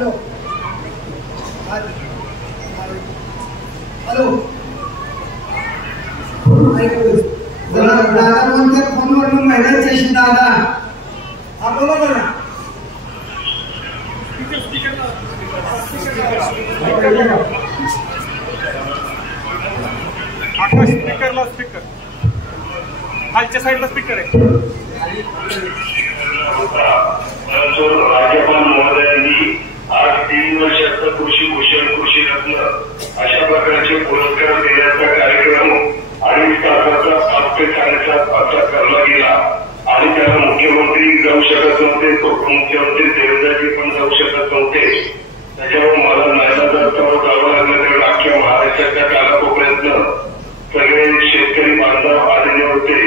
Hello hello दादा म्हणते फोनवरून महिन्याचे दादा हा बोला बरं स्पीकरला स्पीकर खालच्या साईडला स्पीकर आहे. राज्यपाल महोदयांनी आज 3 वर्षाचा कृषी भूषण कृषी रत्न अशा प्रकारचे पुरस्कार देण्याचा कार्यक्रम 2.5 तासाचा 5 ते 7.5 असा करला गेला आणि त्याला मुख्यमंत्री जाऊ शकत नव्हते, उपमुख्यमंत्री देवेंद्रजी पण जाऊ शकत नव्हते. त्याच्यावर मला नायनादत्तावर जावं लागलं. त्यावेळी अख्ख्या महाराष्ट्राच्या कानाकोपऱ्यातनं सगळे शेतकरी बांधव आलेले होते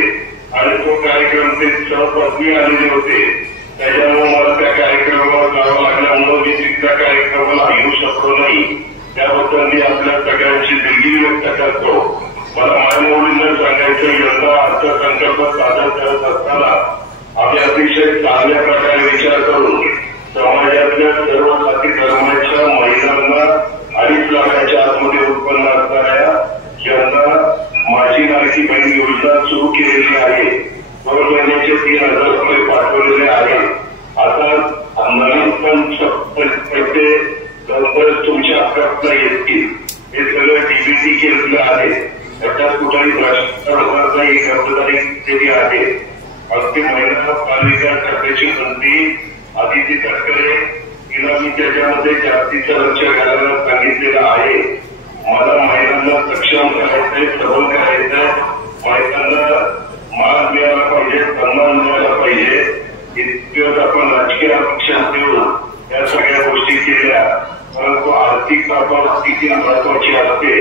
आणि तो कार्यक्रम ते सहपत्नी आलेले होते. त्याच्यामुळे मला त्या कार्यक्रमावर जावं लागल्यामुळे मी तिथल्या कार्यक्रमाला येऊ शकलो नाही. त्याबद्दल मी आपल्या सगळ्यांची दिलगिरी व्यक्त करतो. मला मायमोडींना सांगायचं, यंदा अर्थसंकल्प सादर करत असताना आम्ही अतिशय चांगल्या प्रकारे विचार करून समाजातल्या सर्व जाती धर्माच्या महिलांना 2.5 लाखाच्या आतमध्ये उत्पन्न असणाऱ्या यंदा माझी लाडकी बहीण योजना सुरू केलेली आहे. 2 महिन्याचे 3,000 रुपये पाठवलेले आहेत. आता नवीन पैसे लवकरच तुमच्या अकाउंटला येतील. हे सगळं डीबीटी केलेलं आहे. त्याच्यात कुठेही भ्रष्टाचार होणार नाही ही खबरदारी केली आहे. अगदी महिला पालिका खात्याची मंत्री आदिती तटकरे तिला मी त्याच्यामध्ये जास्तीचं लक्ष घालायला सांगितलेलं आहे. मला महिलांना सक्षम करायचंय, सबल करायचंय. महिलांना मान मिळाला पाहिजे, सन्मान मिळाला पाहिजे. इतकं आपण राजकीय अपेक्षा देऊन या सगळ्या गोष्टी केल्या. परंतु आर्थिक स्थिती महत्वाची असते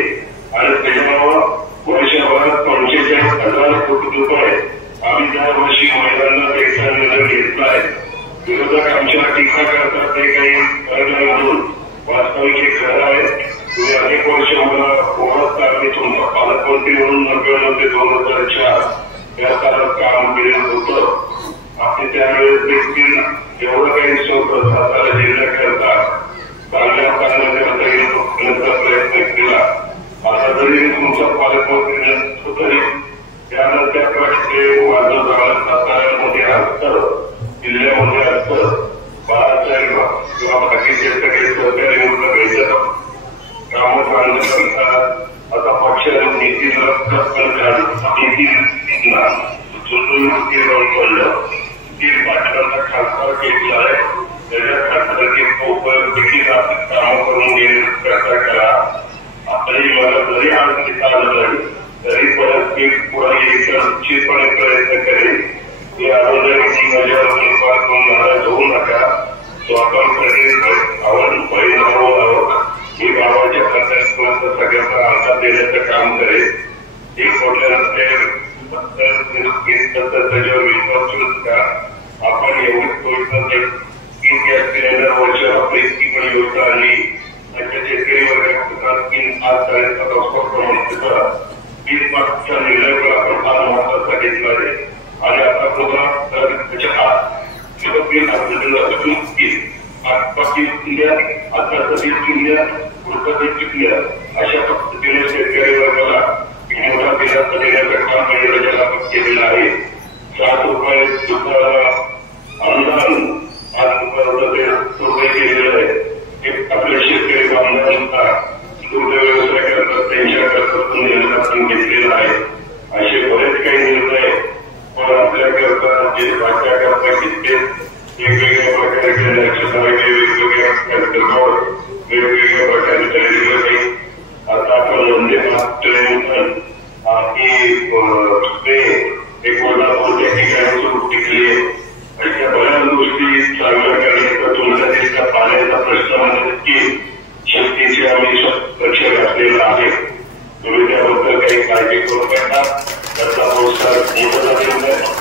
आणि त्याच्यामुळे वर्षभरात 45,000 कोटी रुपये आम्ही दरवर्षी महिलांना द्यायचा निर्णय घेतलाय. विरोधक आमच्या टीका करतात ते काही खरं नाही म्हणून. वास्तविक हे खरं आहे. तुम्ही अनेक वर्ष मला ओळखता. मी तुमचा पालकमंत्री म्हणून 99 ते 2004 या काळात काम केलेलं होतं. आपले त्यावेळेस देखील एवढं काही सातारा जिल्ह्याकरता चांगल्या करण्याचा प्रयत्न केला. आता जरी मी तुमचा पालकमंत्री नसतो तरी त्यानंतर माझं गाव साताऱ्यामध्ये असतं, जिल्ह्यामध्ये असतं. बाळासाहेब किंवा बाकीचे सगळे सहकारी मुलं भेटत कामं करण्याकरता आता पक्षाने नीतीला पडलं. 3 पाटलांना खासदार केलेला आहे. त्याच्या खासदारकीचा उपयोग देखील कामं करून घेण्याचा प्रयत्न करा. आपल्याही मला जरी आज घेता आलं नाही तरी परत मी पुढे निश्चितपणे प्रयत्न करेन की अगोदर माझ्या निर्माण नाराज होऊ नका. स्वातंत्र्याने आपण परिणाम मी गावाच्या खात्यात सगळ्यांना आधार देण्याचं काम करेन. एक म्हटल्यानंतर त्याच्यावर विश्वास ठेवून का आपण एवढीच योजना 3 गॅस सिलेंडर वर्ष आपली इतकी पण योजना आली. त्याच्या शेतकरी वर्गात 3-5-7 प्रमाण 20 मार्चचा निर्णय पण आपण फार महत्वाचा घेतला आहे. आणि आता पुन्हा त्याच्या आसपासची जिल्ह्यात आता जिल्ह्यात पुढच्या जिल्ह्यात अशा पद्धतीने शेतकरी वर्गाला मोठा दिलासा देण्याचं काम मंडळाला केलेलं आहे. 7 रुपये दुधाला अनुदान 8 रुपये केलेलं आहे. हे आपल्या शेतकरी बांधवांना दुग्ध व्यवसाय करतात त्यांच्या करता निर्णय घेतलेला आहे. असे बरेच काही निर्णय पण आपल्याकरता जे राज्याकरता घेतले वेगवेगळ्या प्रकारे केल्याच्या वेगवेगळ्या प्रकारे केलेलं काही. आता आपण वंदे मातरम एक कोल्हापूर त्या ठिकाणी सुरू केली आहे. अशा बऱ्याच गोष्टी चांगल्या करण्याचा तुमच्या देशात पाण्याचा प्रश्न म्हणजे की शेतीचे आम्ही लक्ष घातलेलं आहे. तुम्ही त्याबद्दल काही काळजी करू नका. त्याचा प्रोत्साहन मोठा झालेला आहे.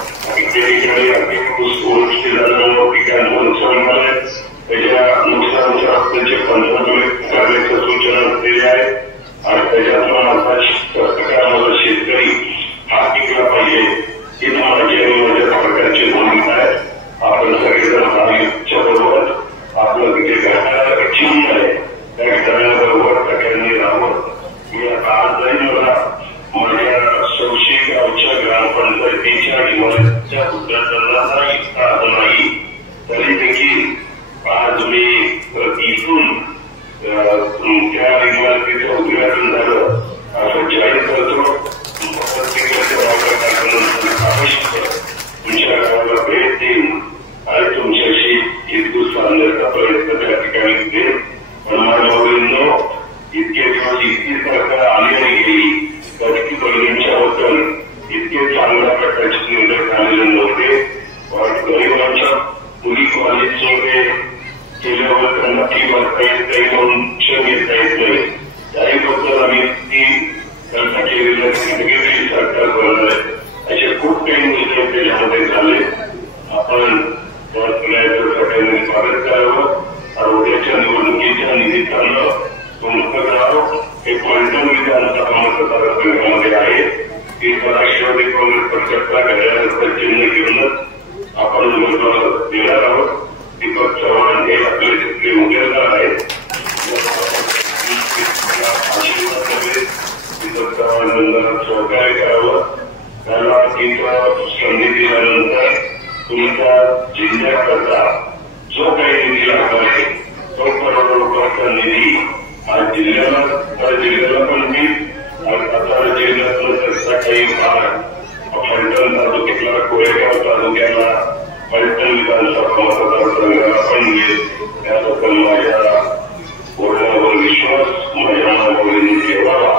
त्याच्या नुकसानच्या हप्त्याचे पंचनामे करण्याच्या सूचना दिलेल्या आहेत. आणि त्याच्यातून आता शेतकरी हा टिकला पाहिजे ही माझ्या प्रकारची भूमिका आहे. आपण सगळेजण बरोबर आपलं तिथे प्रयत्न त्या ठिकाणी केले. पण माझ्या इतके दिवस इतकी सरकार आली आणि गेली तर बहिणींच्या बद्दल इतके चांगल्या प्रकारचे निर्णय झालेले नव्हते. पण गरिबांच्या मुली कॉलेजमध्ये केल्यावर त्यांना फी भरता येत नाही, शिक्षण घेता येत नाही. त्याहीबद्दल आम्ही ती त्यांचा केलेल्या सरकार बनवलं आहे. असे खूप काही निर्णय त्याच्यामध्ये झाले. आपण सगळ्यांनी स्वागत करावं. आरोग्याच्या निवडणुकीच्या निमित्तानं तुमचं गाव हे पलटण विधानसभा मतदारसंघामध्ये आहे. ती राष्ट्रवादी काँग्रेस पक्षाचा घड्याळाचं चिन्ह घेऊनच आपण उमेदवार देणार आहोत. दीपक चव्हाण हे आपले तिथले उमेदवार आहेत. दीपक चव्हाण सहकार्य करावं. त्याला तिथं संधी दिल्यानंतर तुमच्या जिल्ह्याकरता जो काही निधी लागणार आहे तो करोडो रुपयाचा निधी आज जिल्ह्याला पण मी सातारा जिल्ह्यातलं त्याचा काही भाग फलटण तालुक्याला, कोरेगाव तालुक्याला, फलटण विधानसभा मतदारसंघाला पण मिळेल. त्याबद्दल माझ्या बोलण्यावर विश्वास माझ्या मनामध्ये ठेवावा.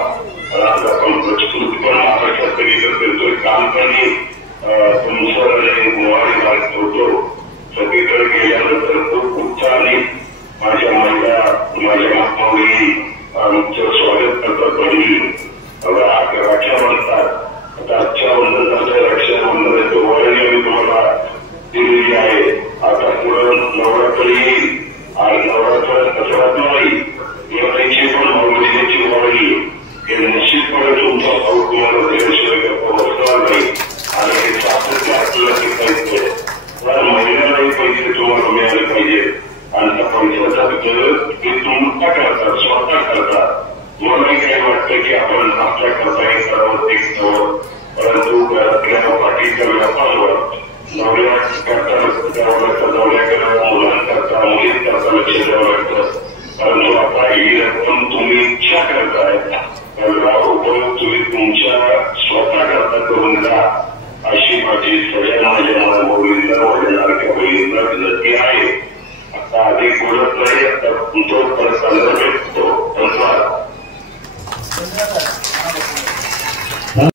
आज आपण प्रस्तुत पण महाराष्ट्रात करतोय. कालपणी तुमचं मोबाईल मार्ग होतो. सगळीकडे गेल्यानंतर खूप उत्साहाने माझ्या मामावळी आमचं स्वागत करतात. बहिणी रक्षाबंधनात आता रक्षाबंधन झालं. रक्षाबंधनाची ओळणी आम्ही तुम्हाला दिलेली आहे. आता पुढं नवरात्र येईल. आज नवरात्र दसरात नाही, याची पण माऊलीची ओळणी हे निश्चितपणे तुमचा भाऊ तुम्हाला देण्याशिवाय गप्पा बसणार नाही. आणि हे सातत्य आपल्याला शिकायचं. तर महिन्यालाही पैसे तुम्हाला मिळाले पाहिजे. आणि त्या पैशाचा विचार ते तुमचा करतात, स्वतः करतात. मलाही काही वाटतं की आपण आपल्या करता हे करावं ते करावं. परंतु घरातल्या पाठीच्या व्यापारावर नवऱ्या करता नवऱ्या करावं, मुलांकरता मुलींकरता लक्ष द्यावं लागतं. परंतु आता ही रक्कम तुम्ही इच्छा करताय त्याला उपयोग तुम्ही तुमच्या स्वतः करता करून द्या अशी माझी सगळ्या माझ्या मुलींना माझ्या लाडक्या बहिणींना विनंती आहे. आता अधिक बोलत नाही. आता